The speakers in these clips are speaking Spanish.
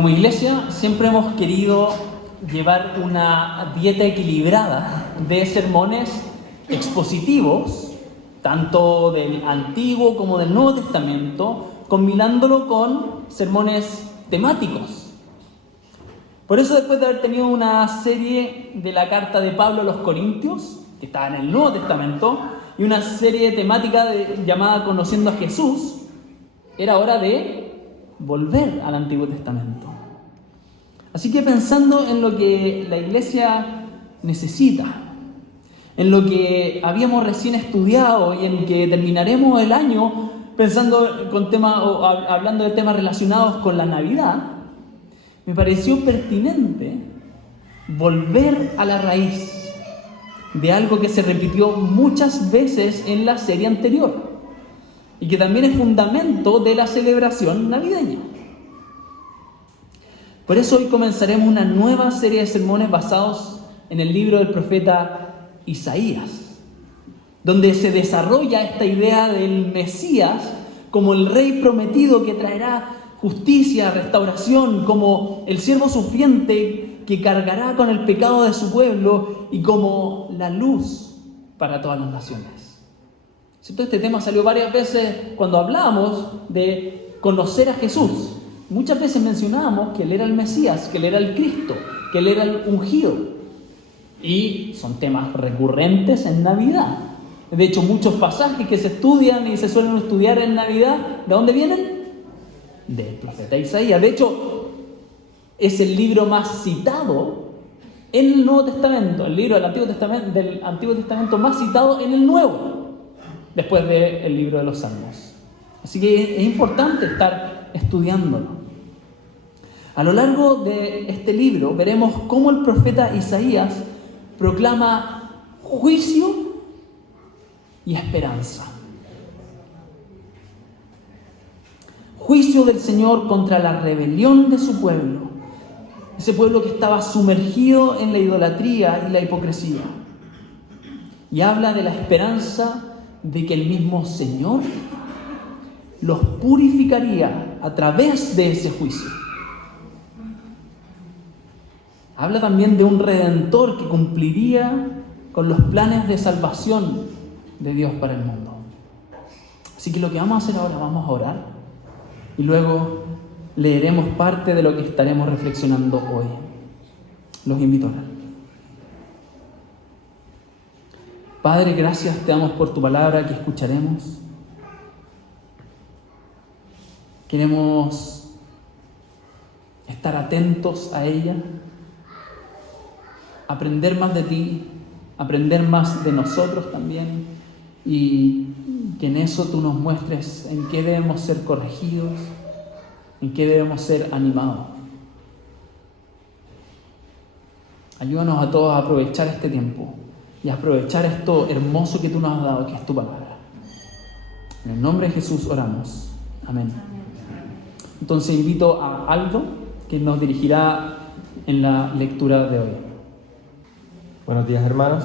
Como iglesia siempre hemos querido llevar una dieta equilibrada de sermones expositivos, tanto del Antiguo como del Nuevo Testamento, combinándolo con sermones temáticos. Por eso, después de haber tenido una serie de la carta de Pablo a los Corintios, que está en el Nuevo Testamento, y una serie temática llamada Conociendo a Jesús, era hora de volver al Antiguo Testamento. Así que pensando en lo que la iglesia necesita, en lo que habíamos recién estudiado y en que terminaremos el año pensando hablando de temas relacionados con la Navidad, me pareció pertinente volver a la raíz de algo que se repitió muchas veces en la serie anterior y que también es fundamento de la celebración navideña. Por eso hoy comenzaremos una nueva serie de sermones basados en el libro del profeta Isaías, donde se desarrolla esta idea del Mesías como el rey prometido que traerá justicia, restauración, como el siervo sufriente que cargará con el pecado de su pueblo y como la luz para todas las naciones. ¿Cierto? Este tema salió varias veces cuando hablábamos de conocer a Jesús. Muchas veces mencionábamos que Él era el Mesías, que Él era el Cristo, que Él era el ungido. Y son temas recurrentes en Navidad. De hecho, muchos pasajes que se estudian y se suelen estudiar en Navidad, ¿de dónde vienen? Del profeta Isaías. De hecho, es el libro más citado en el Nuevo Testamento, el libro del Antiguo Testamento más citado en el Nuevo, después del libro de los Salmos. Así que es importante estar estudiándolo. A lo largo de este libro veremos cómo el profeta Isaías proclama juicio y esperanza. Juicio del Señor contra la rebelión de su pueblo, ese pueblo que estaba sumergido en la idolatría y la hipocresía. Y habla de la esperanza de que el mismo Señor los purificaría a través de ese juicio. Habla también de un Redentor que cumpliría con los planes de salvación de Dios para el mundo. Así que lo que vamos a hacer ahora, vamos a orar y luego leeremos parte de lo que estaremos reflexionando hoy. Los invito a orar. Padre, gracias te damos por tu palabra que escucharemos. Queremos estar atentos a ella, aprender más de ti, aprender más de nosotros también, y que en eso tú nos muestres en qué debemos ser corregidos, en qué debemos ser animados. Ayúdanos a todos a aprovechar este tiempo y a aprovechar esto hermoso que tú nos has dado, que es tu palabra. En el nombre de Jesús oramos. Amén. Entonces invito a Aldo, que nos dirigirá en la lectura de hoy. Buenos días, hermanos.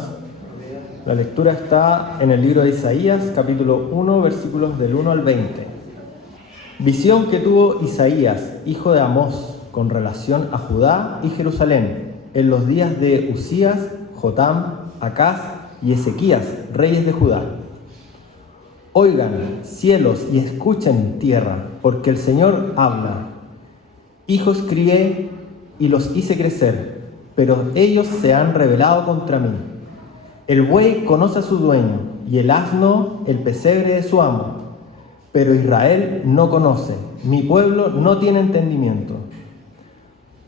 La lectura está en el libro de Isaías, capítulo 1, versículos del 1 al 20. Visión que tuvo Isaías, hijo de Amós, con relación a Judá y Jerusalén, en los días de Usías, Jotam, Acaz y Ezequías, reyes de Judá. Oigan, cielos, y escuchen, tierra, porque el Señor habla. Hijos crié y los hice crecer, pero ellos se han rebelado contra mí. El buey conoce a su dueño, y el asno el pesebre de su amo. Pero Israel no conoce, mi pueblo no tiene entendimiento.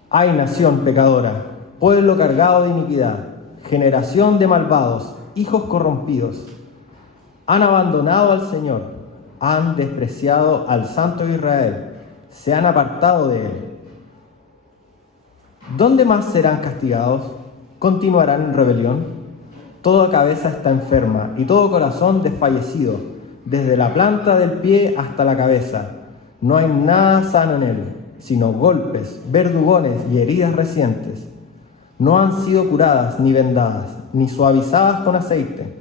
Ay, nación pecadora, pueblo cargado de iniquidad, generación de malvados, hijos corrompidos. Han abandonado al Señor, han despreciado al Santo de Israel, se han apartado de Él. ¿Dónde más serán castigados? ¿Continuarán en rebelión? Toda cabeza está enferma y todo corazón desfallecido, desde la planta del pie hasta la cabeza. No hay nada sano en él, sino golpes, verdugones y heridas recientes. No han sido curadas ni vendadas, ni suavizadas con aceite.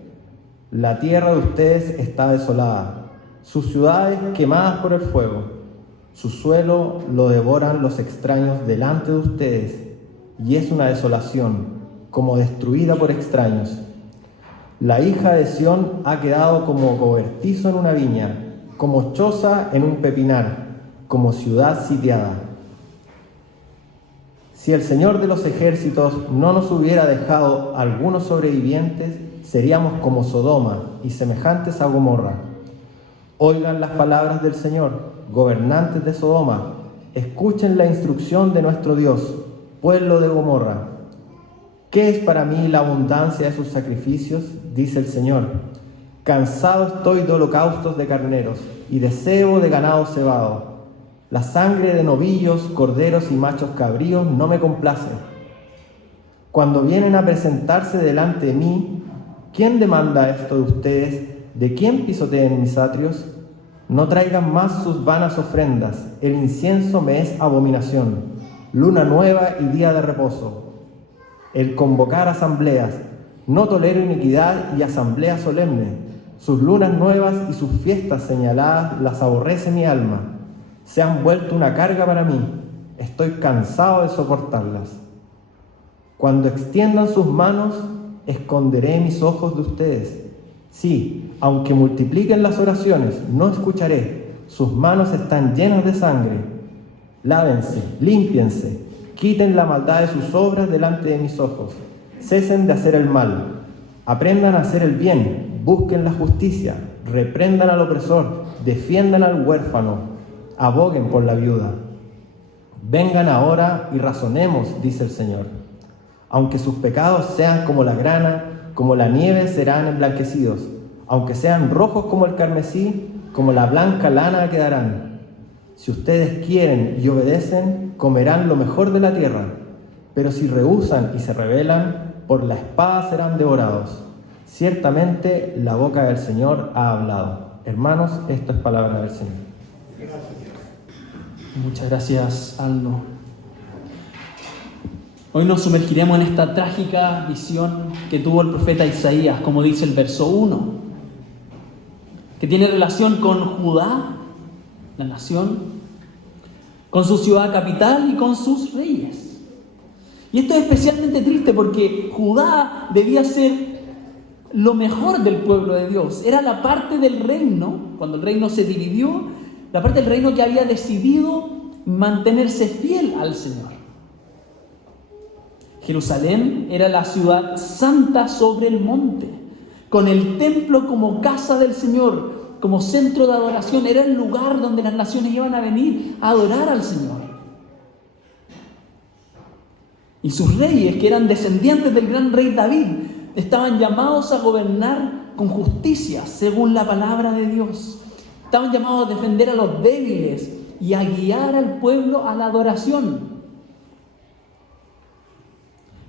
La tierra de ustedes está desolada, sus ciudades quemadas por el fuego. Su suelo lo devoran los extraños delante de ustedes, y es una desolación, como destruida por extraños. La hija de Sión ha quedado como cobertizo en una viña, como choza en un pepinar, como ciudad sitiada. Si el Señor de los ejércitos no nos hubiera dejado algunos sobrevivientes, seríamos como Sodoma y semejantes a Gomorra. Oigan las palabras del Señor, gobernantes de Sodoma, escuchen la instrucción de nuestro Dios, pueblo de Gomorra. ¿Qué es para mí la abundancia de sus sacrificios? Dice el Señor. Cansado estoy de holocaustos de carneros y de cebo de ganado cebado. La sangre de novillos, corderos y machos cabríos no me complace. Cuando vienen a presentarse delante de mí, ¿quién demanda esto de ustedes? ¿De quién pisoteen mis atrios? No traigan más sus vanas ofrendas, el incienso me es abominación, luna nueva y día de reposo. El convocar asambleas, no tolero iniquidad y asamblea solemne. Sus lunas nuevas y sus fiestas señaladas las aborrece mi alma. Se han vuelto una carga para mí, estoy cansado de soportarlas. Cuando extiendan sus manos, esconderé mis ojos de ustedes. Sí, aunque multipliquen las oraciones, no escucharé. Sus manos están llenas de sangre. Lávense, límpiense. Quiten la maldad de sus obras delante de mis ojos. Cesen de hacer el mal. Aprendan a hacer el bien. Busquen la justicia. Reprendan al opresor. Defiendan al huérfano. Aboguen por la viuda. Vengan ahora y razonemos, dice el Señor. Aunque sus pecados sean como la grana, como la nieve serán emblanquecidos. Aunque sean rojos como el carmesí, como la blanca lana quedarán. Si ustedes quieren y obedecen, comerán lo mejor de la tierra, pero si rehúsan y se rebelan, por la espada serán devorados. Ciertamente la boca del Señor ha hablado. Hermanos, esto es palabra del Señor. Muchas gracias, Aldo. Hoy nos sumergiremos en esta trágica visión que tuvo el profeta Isaías, como dice el verso 1, que tiene relación con Judá, la nación, con su ciudad capital y con sus reyes. Y esto es especialmente triste porque Judá debía ser lo mejor del pueblo de Dios. Era la parte del reino, cuando el reino se dividió, la parte del reino que había decidido mantenerse fiel al Señor. Jerusalén era la ciudad santa sobre el monte, con el templo como casa del Señor, como centro de adoración. Era el lugar donde las naciones iban a venir a adorar al Señor. Y sus reyes, que eran descendientes del gran rey David, estaban llamados a gobernar con justicia, según la palabra de Dios. Estaban llamados a defender a los débiles y a guiar al pueblo a la adoración.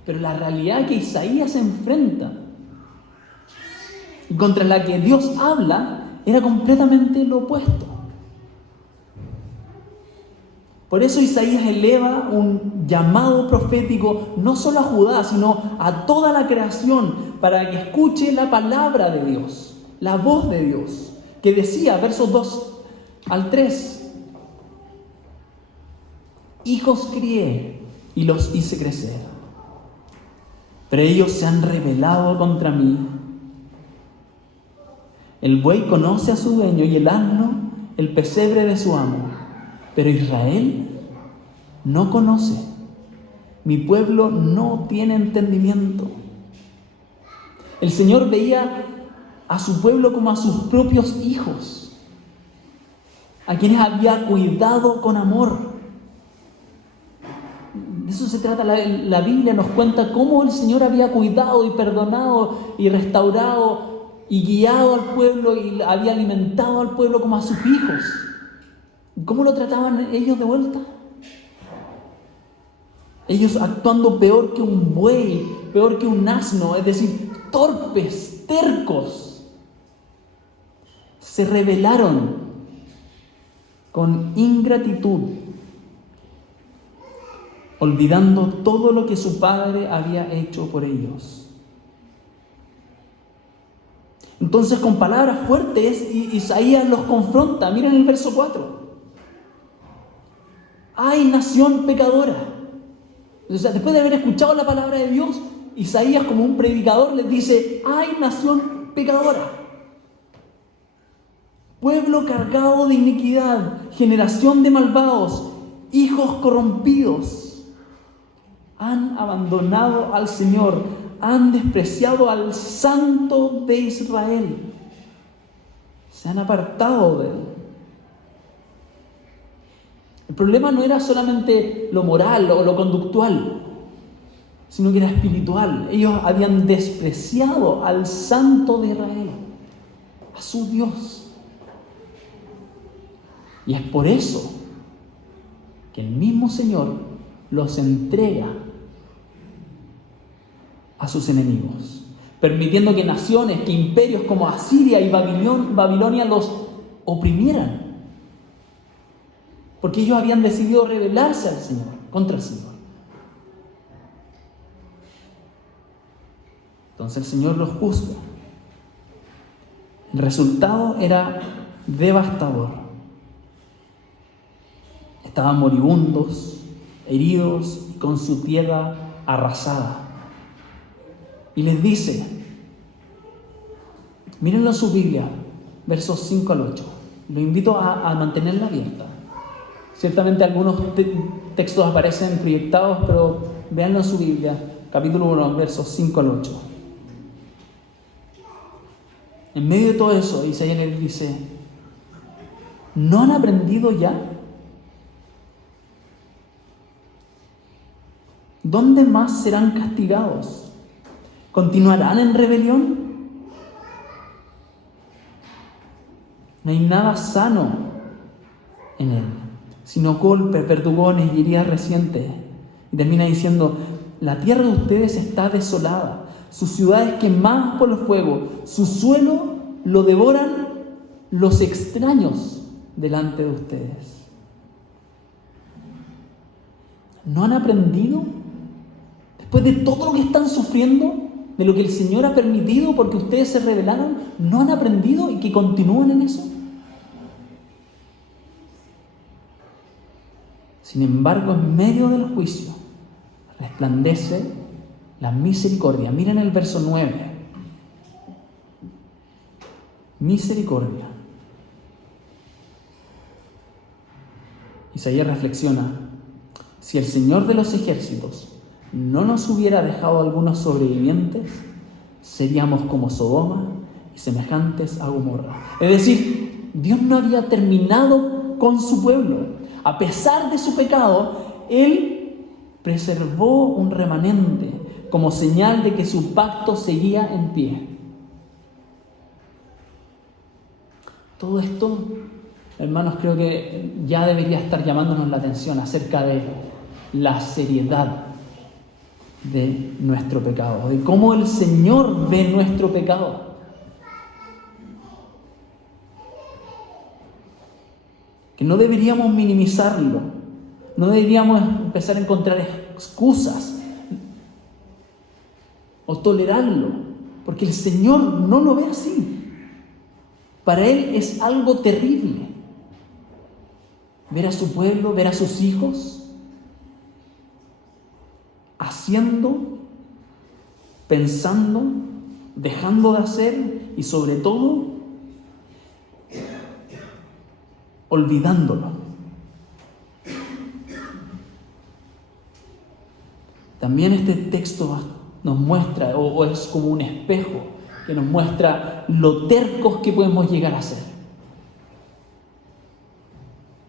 Pero la realidad que Isaías se enfrenta y contra la que Dios habla era completamente lo opuesto. Por eso Isaías eleva un llamado profético no solo a Judá, sino a toda la creación para que escuche la palabra de Dios, la voz de Dios, que decía, versos 2 al 3, hijos crié y los hice crecer, pero ellos se han rebelado contra mí. El buey conoce a su dueño y el asno el pesebre de su amo, pero Israel no conoce. Mi pueblo no tiene entendimiento. El Señor veía a su pueblo como a sus propios hijos, a quienes había cuidado con amor. De eso se trata la Biblia, nos cuenta cómo el Señor había cuidado y perdonado y restaurado y guiado al pueblo y había alimentado al pueblo como a sus hijos. ¿Cómo lo trataban ellos de vuelta? Ellos actuando peor que un buey, peor que un asno, es decir, torpes, tercos. Se rebelaron con ingratitud, olvidando todo lo que su padre había hecho por ellos. Entonces, con palabras fuertes, Isaías los confronta. Miren el verso 4. ¡ay, nación pecadora! O sea, después de haber escuchado la palabra de Dios, Isaías, como un predicador, les dice: ¡ay, nación pecadora! Pueblo cargado de iniquidad, generación de malvados, hijos corrompidos. Han abandonado al Señor, han despreciado al Santo de Israel. Se han apartado de Él. El problema no era solamente lo moral o lo conductual, sino que era espiritual. Ellos habían despreciado al Santo de Israel, a su Dios. Y es por eso que el mismo Señor los entrega a sus enemigos, permitiendo que naciones, que imperios como Asiria y Babilonia los oprimieran, porque ellos habían decidido rebelarse al Señor, contra el Señor. Entonces el Señor los juzga. El resultado era devastador. Estaban moribundos, heridos, con su tierra arrasada. Y les dice, mírenlo en su Biblia, versos 5 al 8. Lo invito a mantenerla abierta. Ciertamente algunos textos aparecen proyectados, pero véanlo en su Biblia, capítulo 1, versos 5 al 8. En medio de todo eso, Isaías les dice, ¿no han aprendido ya? ¿Dónde más serán castigados? ¿Continuarán en rebelión? No hay nada sano en él, sino golpes, perdigones y heridas recientes. Y termina diciendo, la tierra de ustedes está desolada, sus ciudades quemadas por el fuego, su suelo lo devoran los extraños delante de ustedes. ¿No han aprendido? Después de todo lo que están sufriendo, de lo que el Señor ha permitido porque ustedes se rebelaron, ¿no han aprendido y que continúan en eso? Sin embargo, en medio del juicio, resplandece la misericordia. Miren el verso 9. Misericordia. Isaías reflexiona, si el Señor de los ejércitos no nos hubiera dejado algunos sobrevivientes, seríamos como Sodoma y semejantes a Gomorra. Es decir, Dios no había terminado con su pueblo. A pesar de su pecado, Él preservó un remanente como señal de que su pacto seguía en pie. Todo esto, hermanos, creo que ya debería estar llamándonos la atención acerca de la seriedad de nuestro pecado, de cómo el Señor ve nuestro pecado. Que no deberíamos minimizarlo, no deberíamos empezar a encontrar excusas o tolerarlo, porque el Señor no lo ve así. Para Él es algo terrible ver a su pueblo, ver a sus hijos haciendo, pensando, dejando de hacer y sobre todo olvidándolo. También este texto nos muestra, o es como un espejo que nos muestra lo tercos que podemos llegar a ser,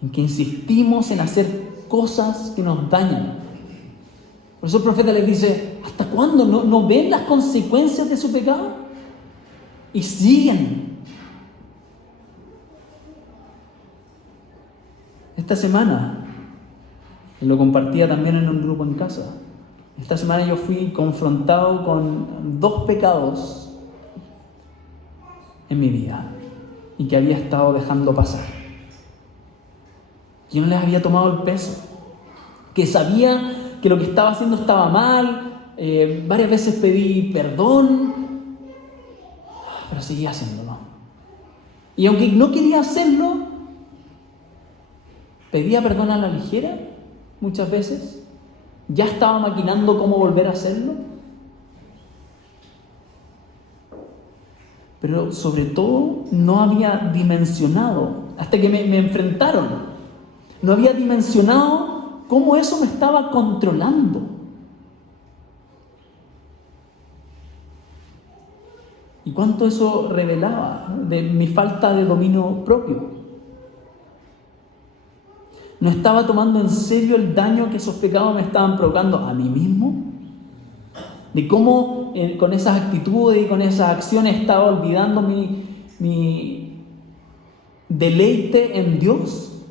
en que insistimos en hacer cosas que nos dañan. Por eso el profeta les dice, ¿hasta cuándo? ¿No ven las consecuencias de su pecado? Y siguen. Esta semana, lo compartía también en un grupo en casa, esta semana yo fui confrontado con 2 pecados en mi vida y que había estado dejando pasar. Yo no les había tomado el peso, que sabía que lo que estaba haciendo estaba mal, varias veces pedí perdón, pero seguía haciéndolo. Y aunque no quería hacerlo, pedía perdón a la ligera muchas veces? ¿Ya estaba maquinando cómo volver a hacerlo? Pero sobre todo no había dimensionado, hasta que me enfrentaron, no había dimensionado cómo eso me estaba controlando. Y cuánto eso revelaba de mi falta de dominio propio. No estaba tomando en serio el daño que esos pecados me estaban provocando a mí mismo, de cómo con esas actitudes y con esas acciones estaba olvidando mi deleite en Dios.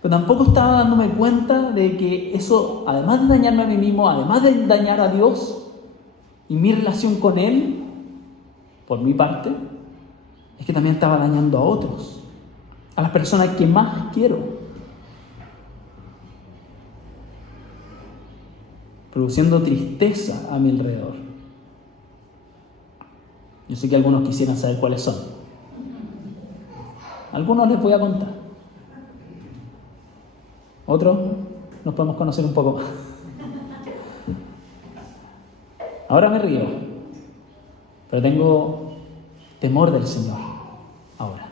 Pero tampoco estaba dándome cuenta de que eso, además de dañarme a mí mismo, además de dañar a Dios y mi relación con Él, por mi parte, es que también estaba dañando a otros, a las personas que más quiero, produciendo tristeza a mi alrededor. Yo sé que algunos quisieran saber cuáles son. Algunos les voy a contar. Otros nos podemos conocer un poco más. Ahora me río, pero tengo temor del Señor ahora.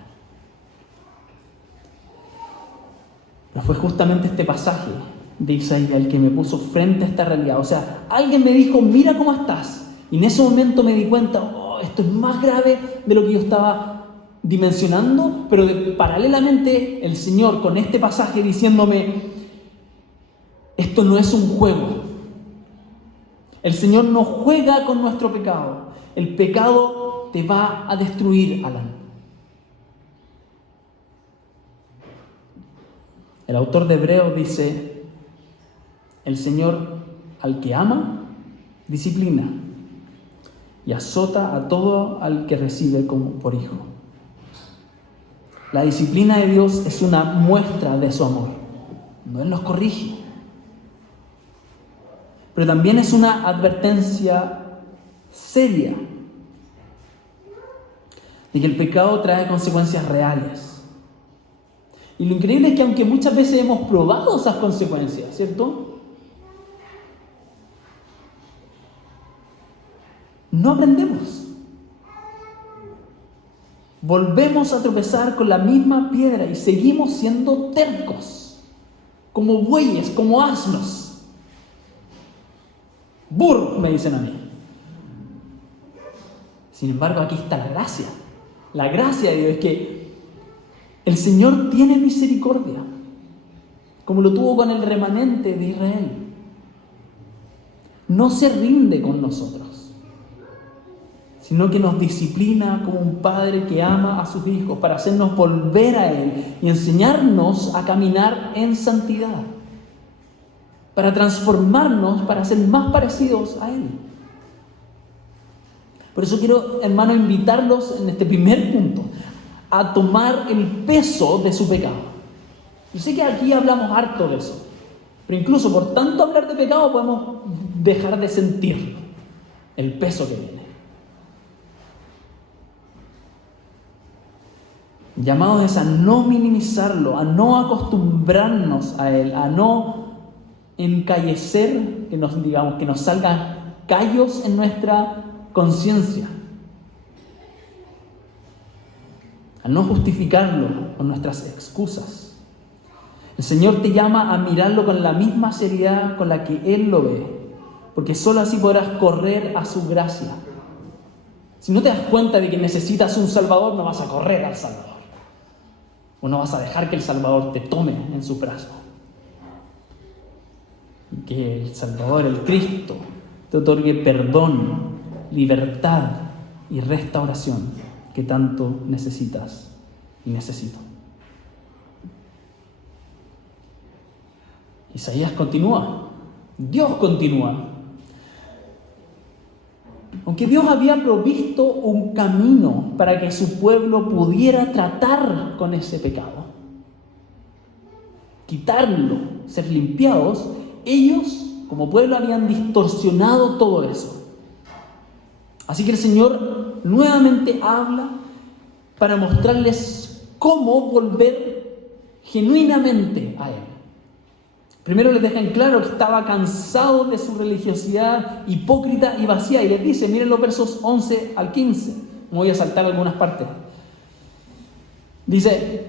Pero fue justamente este pasaje de Isaías el que me puso frente a esta realidad. O sea, alguien me dijo, mira cómo estás. Y en ese momento me di cuenta, esto es más grave de lo que yo estaba dimensionando, pero paralelamente el Señor con este pasaje diciéndome, esto no es un juego. El Señor no juega con nuestro pecado. El pecado te va a destruir, Alan. El autor de Hebreos dice, el Señor al que ama, disciplina y azota a todo al que recibe como por hijo. La disciplina de Dios es una muestra de su amor. No Él nos corrige, pero también es una advertencia seria de que el pecado trae consecuencias reales. Y lo increíble es que aunque muchas veces hemos probado esas consecuencias, ¿cierto?, no aprendemos. Volvemos a tropezar con la misma piedra y seguimos siendo tercos, como bueyes, como asnos. Burro, me dicen a mí. Sin embargo, aquí está la gracia. La gracia de Dios es que el Señor tiene misericordia, como lo tuvo con el remanente de Israel. No se rinde con nosotros, sino que nos disciplina como un padre que ama a sus hijos para hacernos volver a Él y enseñarnos a caminar en santidad, para transformarnos, para ser más parecidos a Él. Por eso quiero, hermano, invitarlos en este primer punto a tomar el peso de su pecado. Yo sé que aquí hablamos harto de eso, pero incluso por tanto hablar de pecado podemos dejar de sentir el peso que viene. Llamados es a no minimizarlo, a no acostumbrarnos a él, a no encallecer, que nos salgan callos en nuestra conciencia, a no justificarlo con nuestras excusas. El Señor te llama a mirarlo con la misma seriedad con la que Él lo ve, porque solo así podrás correr a su gracia. Si no te das cuenta de que necesitas un Salvador, no vas a correr al Salvador. O no vas a dejar que el Salvador te tome en su brazo. Que el Salvador, el Cristo, te otorgue perdón, libertad y restauración que tanto necesitas y necesito. Isaías continúa. Dios continúa. Aunque Dios había provisto un camino para que su pueblo pudiera tratar con ese pecado, quitarlo, ser limpiados, ellos como pueblo habían distorsionado todo eso. Así que el Señor nuevamente habla para mostrarles cómo volver genuinamente a Él. Primero les deja en claro que estaba cansado de su religiosidad hipócrita y vacía. Y les dice, miren los versos 11 al 15. Me voy a saltar algunas partes. Dice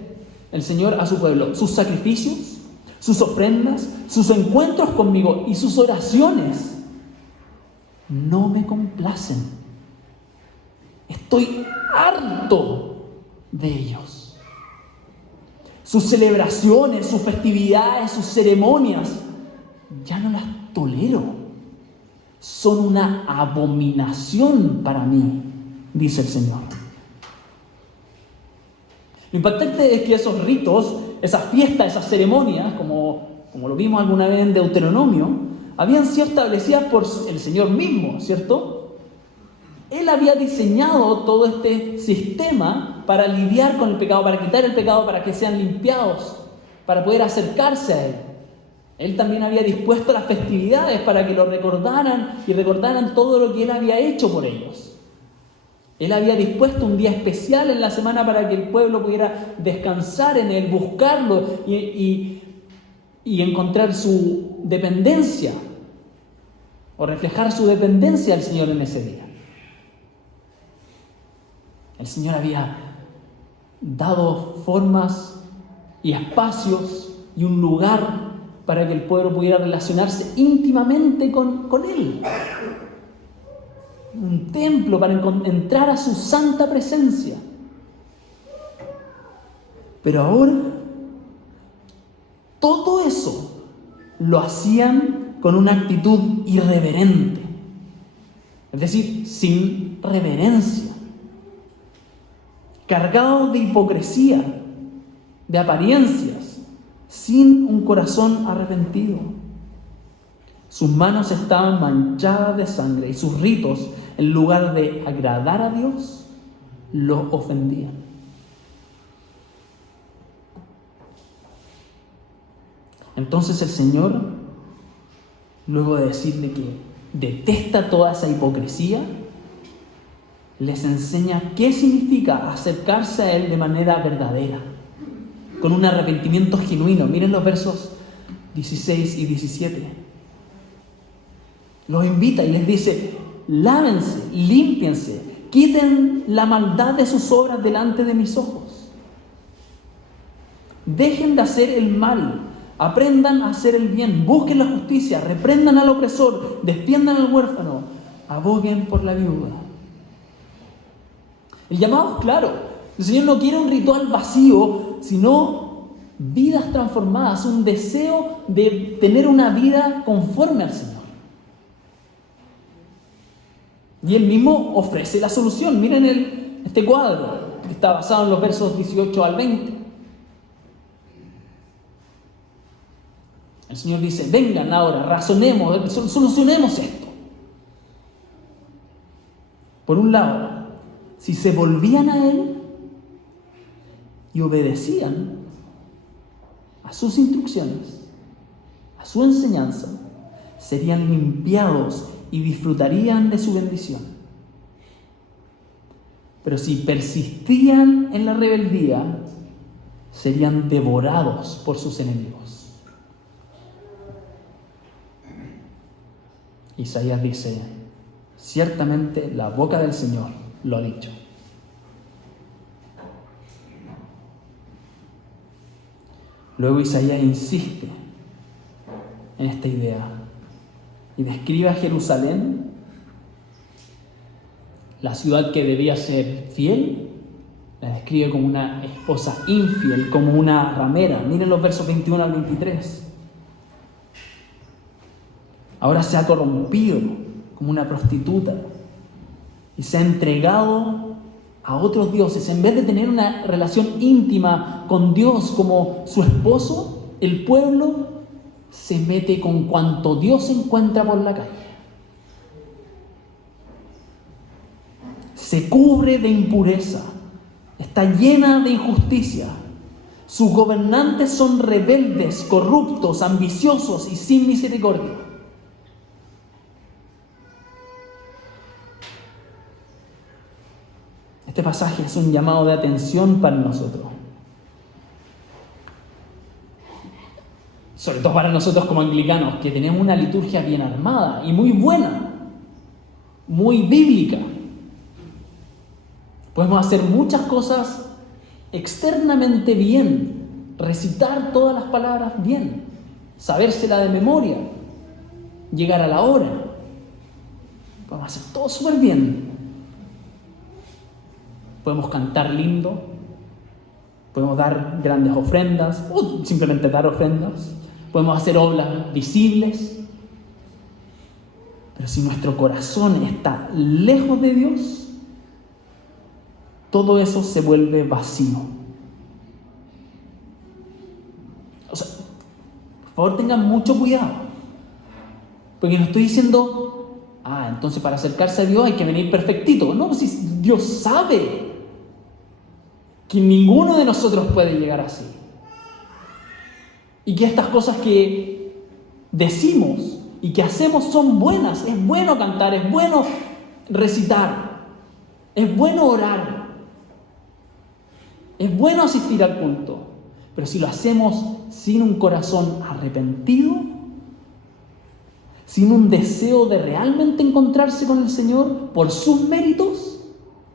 el Señor a su pueblo, sus sacrificios, sus ofrendas, sus encuentros conmigo y sus oraciones no me complacen. Estoy harto de ellos. Sus celebraciones, sus festividades, sus ceremonias, ya no las tolero. Son una abominación para mí, dice el Señor. Lo impactante es que esos ritos, esas fiestas, esas ceremonias, como lo vimos alguna vez en Deuteronomio, habían sido establecidas por el Señor mismo, ¿cierto? Él había diseñado todo este sistema para lidiar con el pecado, para quitar el pecado, para que sean limpiados, para poder acercarse a Él. Él también había dispuesto las festividades para que lo recordaran y recordaran todo lo que Él había hecho por ellos. Él había dispuesto un día especial en la semana para que el pueblo pudiera descansar en Él, buscarlo y encontrar su dependencia o reflejar su dependencia al Señor en ese día. El Señor había dado formas y espacios y un lugar para que el pueblo pudiera relacionarse íntimamente con Él. Un templo para entrar a su santa presencia. Pero ahora, todo eso lo hacían con una actitud irreverente. Es decir, sin reverencia. Cargados de hipocresía, de apariencias, sin un corazón arrepentido. Sus manos estaban manchadas de sangre y sus ritos, en lugar de agradar a Dios, lo ofendían. Entonces el Señor, luego de decirle que detesta toda esa hipocresía, les enseña qué significa acercarse a Él de manera verdadera, con un arrepentimiento genuino. Miren los versos 16 y 17. Los invita y les dice, lávense, límpiense, quiten la maldad de sus obras delante de mis ojos. Dejen de hacer el mal, aprendan a hacer el bien, busquen la justicia, reprendan al opresor, defiendan al huérfano, aboguen por la viuda. El llamado es claro. El Señor no quiere un ritual vacío, sino vidas transformadas, un deseo de tener una vida conforme al Señor. Y Él mismo ofrece la solución. Miren este cuadro, que está basado en los versos 18 al 20. El Señor dice, vengan ahora, razonemos, solucionemos esto. Por un lado, si se volvían a Él y obedecían a sus instrucciones, a su enseñanza, serían limpiados y disfrutarían de su bendición. Pero si persistían en la rebeldía, serían devorados por sus enemigos. Isaías dice, ciertamente la boca del Señor lo ha dicho. Luego Isaías insiste en esta idea y describe a Jerusalén, la ciudad que debía ser fiel, la describe como una esposa infiel, como una ramera. Miren los versos 21 al 23. Ahora se ha corrompido como una prostituta y se ha entregado a otros dioses. En vez de tener una relación íntima con Dios como su esposo, el pueblo se mete con cuanto Dios encuentra por la calle. Se cubre de impureza, está llena de injusticia. Sus gobernantes son rebeldes, corruptos, ambiciosos y sin misericordia. Este pasaje es un llamado de atención para nosotros. sobre todo para nosotros como anglicanos, que tenemos una liturgia bien armada y muy buena, muy bíblica. Podemos hacer muchas cosas externamente bien, recitar todas las palabras bien, sabérsela de memoria, llegar a la hora. Podemos hacer todo súper bien. Podemos cantar lindo, podemos dar grandes ofrendas o simplemente dar ofrendas. Podemos hacer obras visibles. Pero si nuestro corazón está lejos de Dios, todo eso se vuelve vacío. O sea, por favor tengan mucho cuidado. Porque no estoy diciendo, entonces para acercarse a Dios hay que venir perfectito. No, si Dios sabe que ninguno de nosotros puede llegar así. Y que estas cosas que decimos y que hacemos son buenas. Es bueno cantar, es bueno recitar, es bueno orar, es bueno asistir al culto. Pero si lo hacemos sin un corazón arrepentido, sin un deseo de realmente encontrarse con el Señor por sus méritos,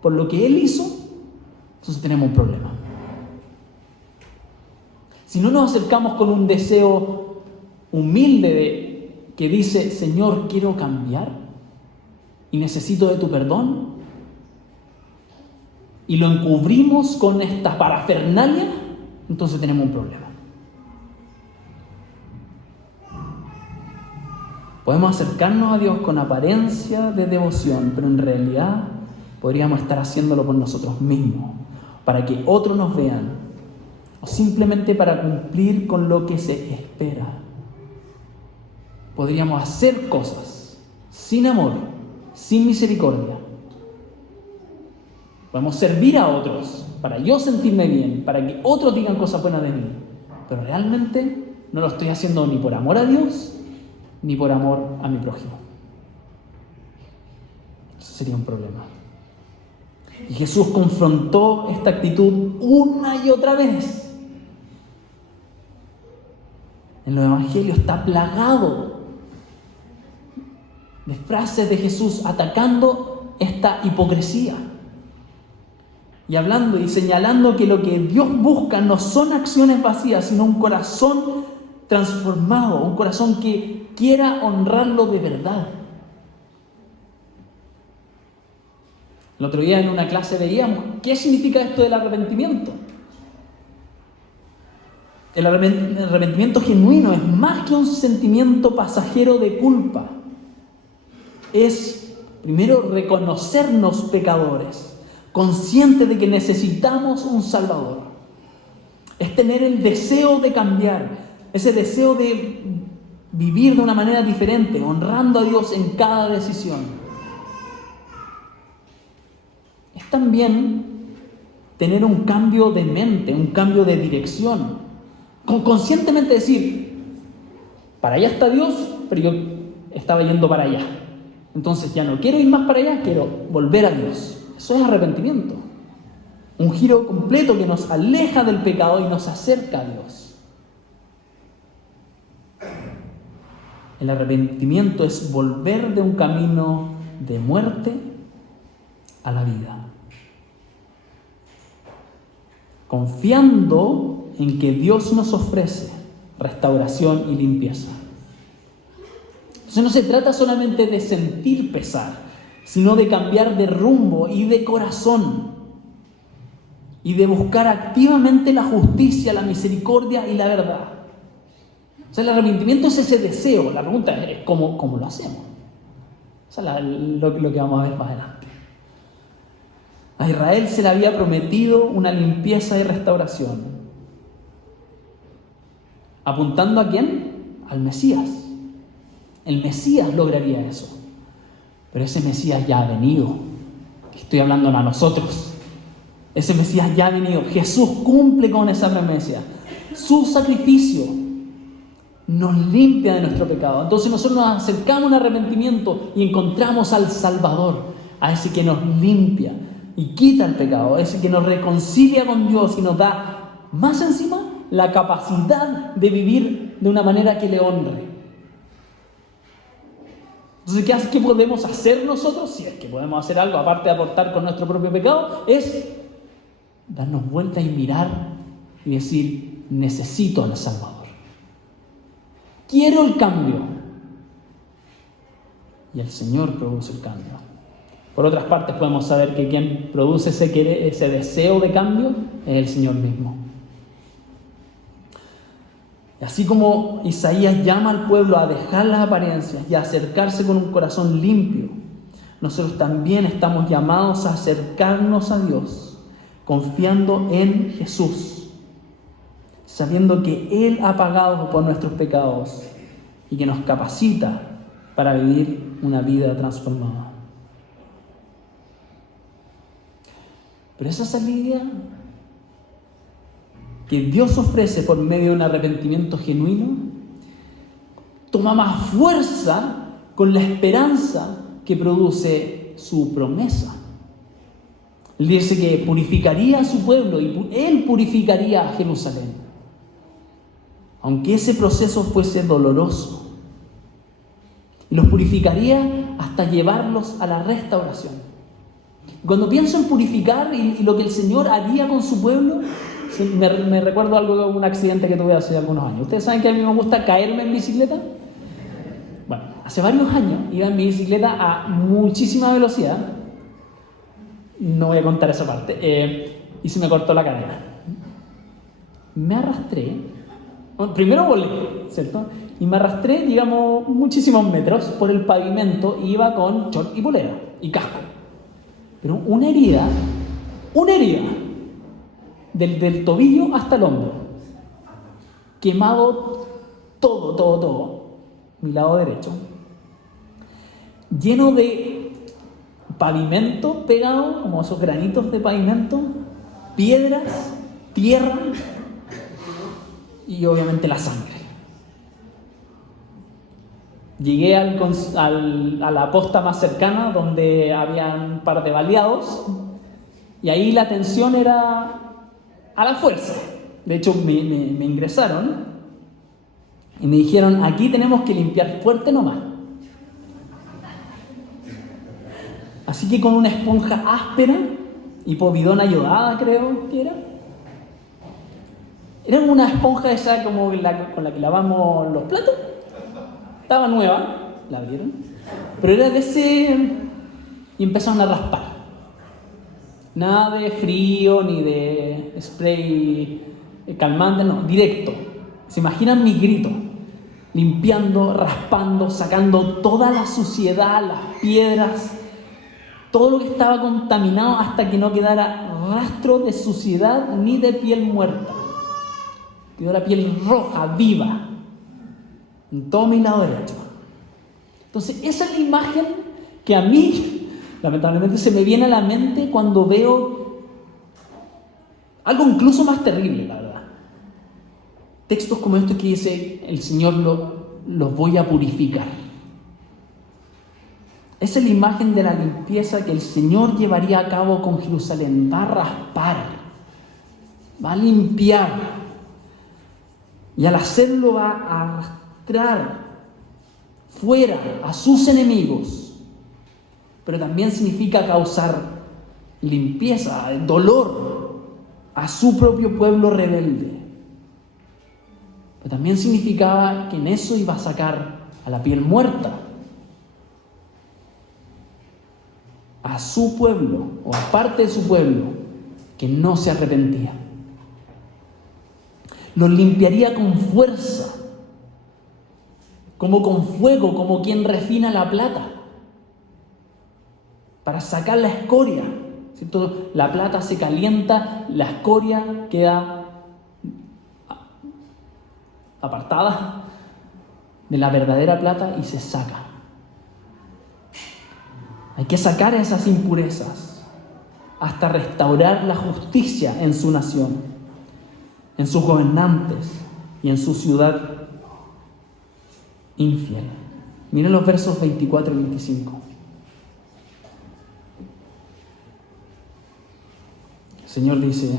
por lo que Él hizo, entonces tenemos un problema. Si no nos acercamos con un deseo humilde que dice, Señor, quiero cambiar y necesito de tu perdón, y lo encubrimos con esta parafernalia, entonces tenemos un problema. Podemos acercarnos a Dios con apariencia de devoción, pero en realidad podríamos estar haciéndolo por nosotros mismos, para que otros nos vean, o simplemente para cumplir con lo que se espera. Podríamos hacer cosas sin amor, sin misericordia. Podemos servir a otros para yo sentirme bien, para que otros digan cosas buenas de mí, pero realmente no lo estoy haciendo ni por amor a Dios, ni por amor a mi prójimo. Eso sería un problema. Y Jesús confrontó esta actitud una y otra vez. En los evangelios está plagado de frases de Jesús atacando esta hipocresía y hablando y señalando que lo que Dios busca no son acciones vacías, sino un corazón transformado, un corazón que quiera honrarlo de verdad. El otro día en una clase veíamos qué significa esto del arrepentimiento. El arrepentimiento genuino es más que un sentimiento pasajero de culpa. Es, primero, reconocernos pecadores, conscientes de que necesitamos un Salvador. Es tener el deseo de cambiar, ese deseo de vivir de una manera diferente, honrando a Dios en cada decisión. Es también tener un cambio de mente, un cambio de dirección. Conscientemente decir, para allá está Dios, pero yo estaba yendo para allá. Entonces ya no quiero ir más para allá, quiero volver a Dios. Eso es arrepentimiento. Un giro completo que nos aleja del pecado y nos acerca a Dios. El arrepentimiento es volver de un camino de muerte a la vida, confiando en que Dios nos ofrece restauración y limpieza. Entonces no se trata solamente de sentir pesar, sino de cambiar de rumbo y de corazón, y de buscar activamente la justicia, la misericordia y la verdad. O sea, el arrepentimiento es ese deseo. La pregunta es ¿cómo lo hacemos? Eso es lo que vamos a ver más adelante. A Israel se le había prometido una limpieza y restauración. ¿Apuntando a quién? Al Mesías. El Mesías lograría eso. Pero ese Mesías ya ha venido. Estoy hablando a nosotros. Ese Mesías ya ha venido. Jesús cumple con esa promesa. Su sacrificio nos limpia de nuestro pecado. Entonces nosotros nos acercamos a un arrepentimiento y encontramos al Salvador, a ese que nos limpia y quita el pecado, a ese que nos reconcilia con Dios y nos da más encima la capacidad de vivir de una manera que le honre. Entonces, ¿qué podemos hacer nosotros? Si es que podemos hacer algo, aparte de aportar con nuestro propio pecado, es darnos vuelta y mirar y decir, necesito al Salvador. Quiero el cambio. Y el Señor produce el cambio. Por otras partes, podemos saber que quien produce ese deseo de cambio es el Señor mismo. Y así como Isaías llama al pueblo a dejar las apariencias y a acercarse con un corazón limpio, nosotros también estamos llamados a acercarnos a Dios, confiando en Jesús, sabiendo que Él ha pagado por nuestros pecados y que nos capacita para vivir una vida transformada. Pero esa salida que Dios ofrece por medio de un arrepentimiento genuino toma más fuerza con la esperanza que produce su promesa. Él dice que purificaría a su pueblo y Él purificaría a Jerusalén, aunque ese proceso fuese doloroso. Y los purificaría hasta llevarlos a la restauración. Cuando pienso en purificar y lo que el Señor haría con su pueblo, me recuerdo un accidente que tuve hace algunos años. ¿Ustedes saben que a mí me gusta caerme en bicicleta? Bueno, hace varios años iba en mi bicicleta a muchísima velocidad. No voy a contar esa parte. Y se me cortó la cadera. Me arrastré. Primero volé, ¿cierto? Y me arrastré, digamos, muchísimos metros por el pavimento y iba con short y polera y casco. Pero una herida, del tobillo hasta el hombro, quemado todo, mi lado derecho, lleno de pavimento pegado, como esos granitos de pavimento, piedras, tierra y obviamente la sangre. Llegué a la posta más cercana, donde había un par de baleados, y ahí la atención era a la fuerza. De hecho, me ingresaron y me dijeron, aquí tenemos que limpiar fuerte nomás. Así que con una esponja áspera y povidona iodada, creo que era una esponja esa como con la que lavamos los platos. Estaba nueva, la abrieron, pero era de ese, y empezaron a raspar. Nada de frío ni de spray calmante, no, directo. ¿Se imaginan mis gritos? Limpiando, raspando, sacando toda la suciedad, las piedras, todo lo que estaba contaminado hasta que no quedara rastro de suciedad ni de piel muerta. Quedó la piel roja, viva, en todo mi lado derecho. Entonces, esa es la imagen que a mí, lamentablemente, se me viene a la mente cuando veo algo incluso más terrible, la verdad. Textos como estos que dice, el Señor los voy a purificar. Esa es la imagen de la limpieza que el Señor llevaría a cabo con Jerusalén. Va a raspar, va a limpiar, y al hacerlo va a arrastrar fuera a sus enemigos, pero también significa causar limpieza, dolor a su propio pueblo rebelde. Pero también significaba que en eso iba a sacar a la piel muerta, a su pueblo o a parte de su pueblo que no se arrepentía. Los limpiaría con fuerza, como con fuego, como quien refina la plata, para sacar la escoria, ¿cierto? La plata se calienta, la escoria queda apartada de la verdadera plata y se saca. Hay que sacar esas impurezas hasta restaurar la justicia en su nación, en sus gobernantes y en su ciudad infiel. Miren los versos 24 y 25. El Señor dice: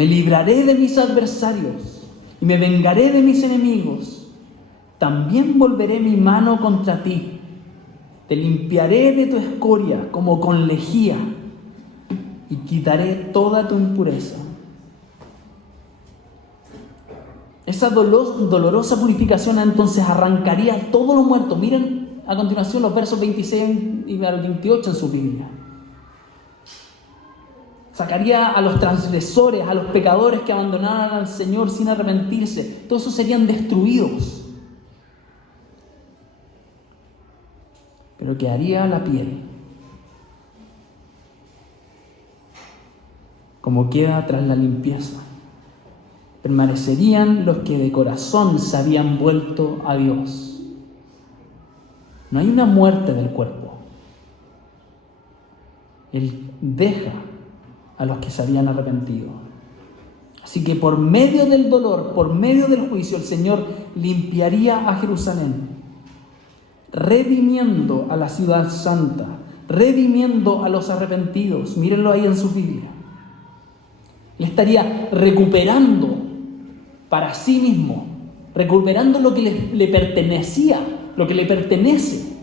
Me libraré de mis adversarios y me vengaré de mis enemigos. También volveré mi mano contra ti. Te limpiaré de tu escoria como con lejía y quitaré toda tu impureza. Esa dolorosa purificación entonces arrancaría todo lo muerto. Miren a continuación los versos 26 y 28 en su Biblia. Sacaría a los transgresores, a los pecadores que abandonaran al Señor sin arrepentirse. Todos esos serían destruidos. Pero quedaría la piel, como queda tras la limpieza. Permanecerían los que de corazón se habían vuelto a Dios. No hay una muerte del cuerpo. Él deja a los que se habían arrepentido. Así que por medio del dolor, por medio del juicio, el Señor limpiaría a Jerusalén, redimiendo a la ciudad santa, redimiendo a los arrepentidos. Mírenlo ahí en su Biblia. Él estaría recuperando para sí mismo, recuperando lo que le pertenecía, lo que le pertenece.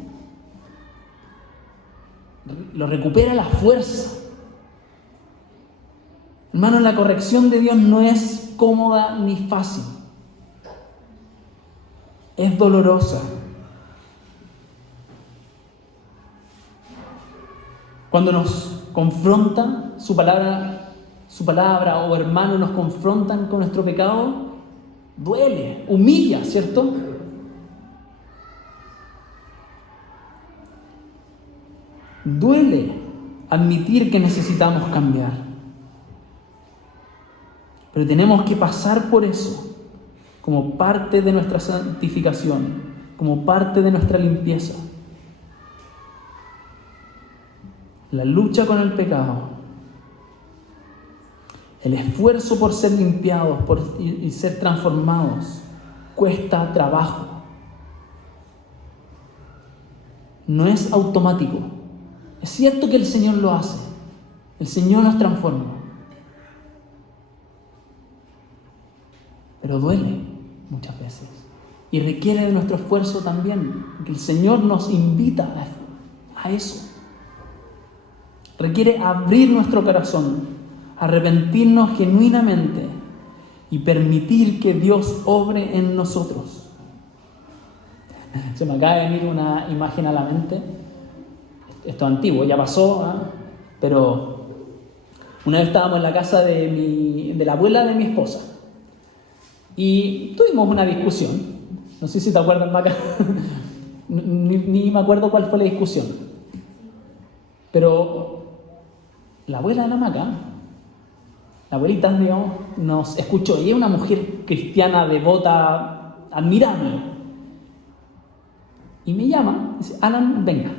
Lo recupera la fuerza. Hermano, la corrección de Dios no es cómoda ni fácil. Es dolorosa. Cuando nos confronta su palabra o hermano nos confrontan con nuestro pecado, duele, humilla, ¿cierto? Duele admitir que necesitamos cambiar. Pero tenemos que pasar por eso como parte de nuestra santificación, como parte de nuestra limpieza. La lucha con el pecado, el esfuerzo por ser limpiados y ser transformados, cuesta trabajo. No es automático. Es cierto que el Señor lo hace. El Señor nos transforma. Pero duele muchas veces. Y requiere de nuestro esfuerzo también. Que el Señor nos invita a eso. Requiere abrir nuestro corazón, arrepentirnos genuinamente y permitir que Dios obre en nosotros. Se me acaba de venir una imagen a la mente. Esto es antiguo, ya pasó, ¿eh? Pero una vez estábamos en la casa de la abuela de mi esposa y tuvimos una discusión. No sé si te acuerdas, Maca. ni me acuerdo cuál fue la discusión. Pero la abuela de la Maca, la abuelita, digamos, nos escuchó. Y es una mujer cristiana, devota, admirable. Y me llama y dice: Alan, venga.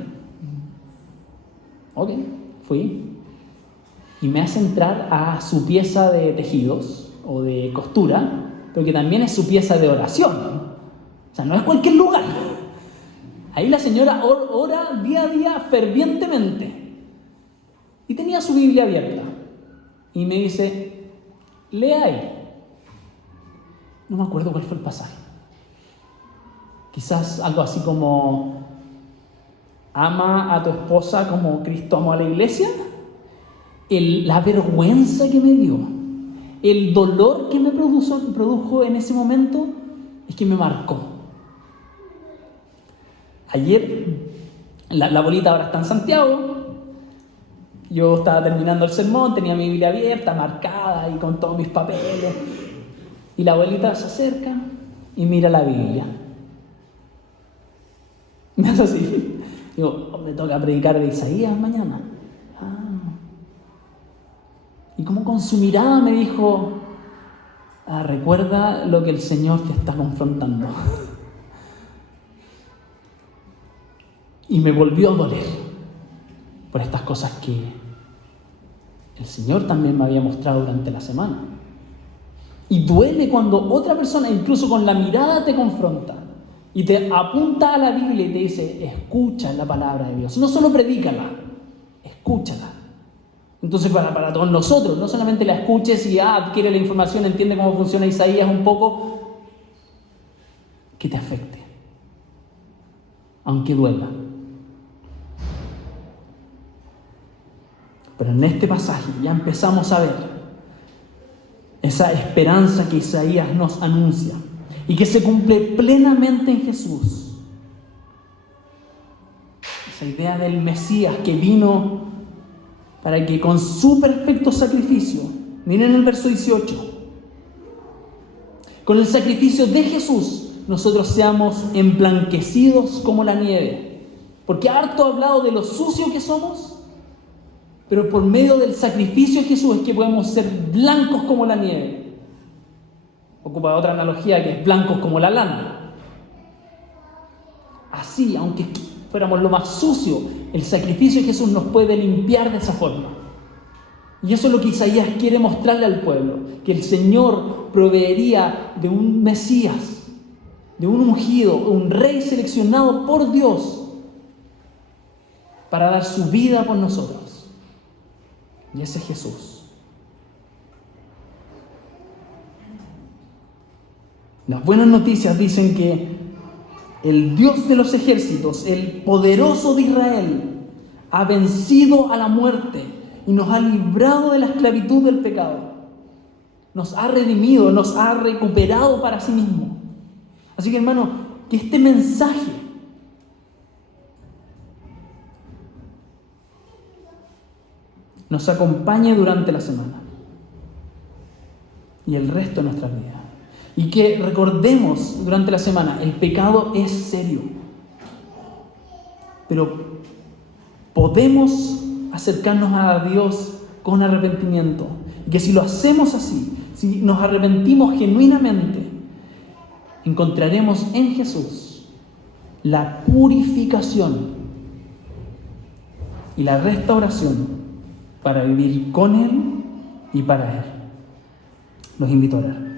Ok, fui. Y me hace entrar a su pieza de tejidos o de costura, pero que también es su pieza de oración. O sea, no es cualquier lugar. Ahí la señora ora día a día fervientemente. Y tenía su Biblia abierta. Y me dice: lea ahí. No me acuerdo cuál fue el pasaje. Quizás algo así como: ama a tu esposa como Cristo amó a la iglesia. La vergüenza que me dio, el dolor que me produjo en ese momento, es que me marcó. Ayer, la abuelita ahora está en Santiago. Yo estaba terminando el sermón, tenía mi Biblia abierta, marcada y con todos mis papeles. Y la abuelita se acerca y mira la Biblia. Me hace así. Digo: me toca predicar de Isaías mañana. Y como con su mirada me dijo: recuerda lo que el Señor te está confrontando. Y me volvió a doler por estas cosas que el Señor también me había mostrado durante la semana. Y duele cuando otra persona, incluso con la mirada, te confronta y te apunta a la Biblia y te dice: escucha la palabra de Dios. No solo predícala, escúchala. Entonces para todos nosotros, no solamente la escuches y adquiere la información, entiende cómo funciona Isaías un poco, que te afecte, aunque duela. Pero en este pasaje ya empezamos a ver esa esperanza que Isaías nos anuncia y que se cumple plenamente en Jesús. Esa idea del Mesías que vino para que con su perfecto sacrificio, miren el verso 18, con el sacrificio de Jesús nosotros seamos emblanquecidos como la nieve. Porque harto ha hablado de lo sucio que somos, pero por medio del sacrificio de Jesús es que podemos ser blancos como la nieve. Ocupa otra analogía que es blancos como la lana. Así, aunque fuéramos lo más sucio, el sacrificio de Jesús nos puede limpiar de esa forma. Y eso es lo que Isaías quiere mostrarle al pueblo, que el Señor proveería de un Mesías, de un ungido, un rey seleccionado por Dios para dar su vida por nosotros. Y ese es Jesús. Las buenas noticias dicen que el Dios de los ejércitos, el poderoso de Israel, ha vencido a la muerte y nos ha librado de la esclavitud del pecado. Nos ha redimido, nos ha recuperado para sí mismo. Así que, hermano, que este mensaje nos acompañe durante la semana y el resto de nuestras vidas. Y que recordemos durante la semana, el pecado es serio, pero podemos acercarnos a Dios con arrepentimiento. Y que si lo hacemos así, si nos arrepentimos genuinamente, encontraremos en Jesús la purificación y la restauración para vivir con Él y para Él. Los invito a orar.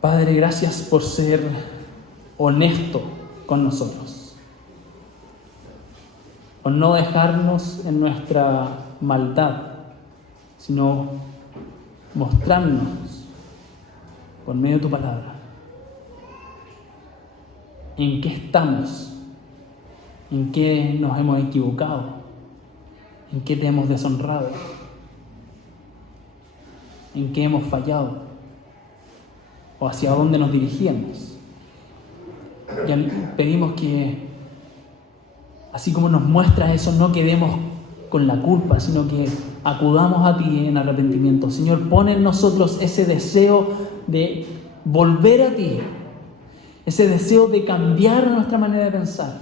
Padre, gracias por ser honesto con nosotros, por no dejarnos en nuestra maldad, sino mostrarnos por medio de tu palabra en qué estamos, en qué nos hemos equivocado, en qué te hemos deshonrado, en qué hemos fallado o hacia dónde nos dirigíamos. Y pedimos que, así como nos muestras eso, no quedemos con la culpa, sino que acudamos a ti en arrepentimiento. Señor, pon en nosotros ese deseo de volver a ti, ese deseo de cambiar nuestra manera de pensar.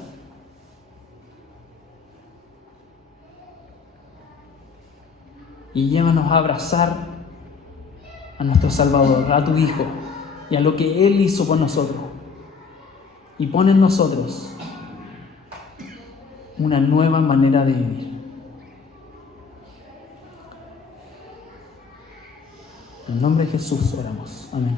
Y llévanos a abrazar a nuestro Salvador, a tu Hijo, y a lo que Él hizo por nosotros. Y pon en nosotros una nueva manera de vivir. En el nombre de Jesús oramos. Amén.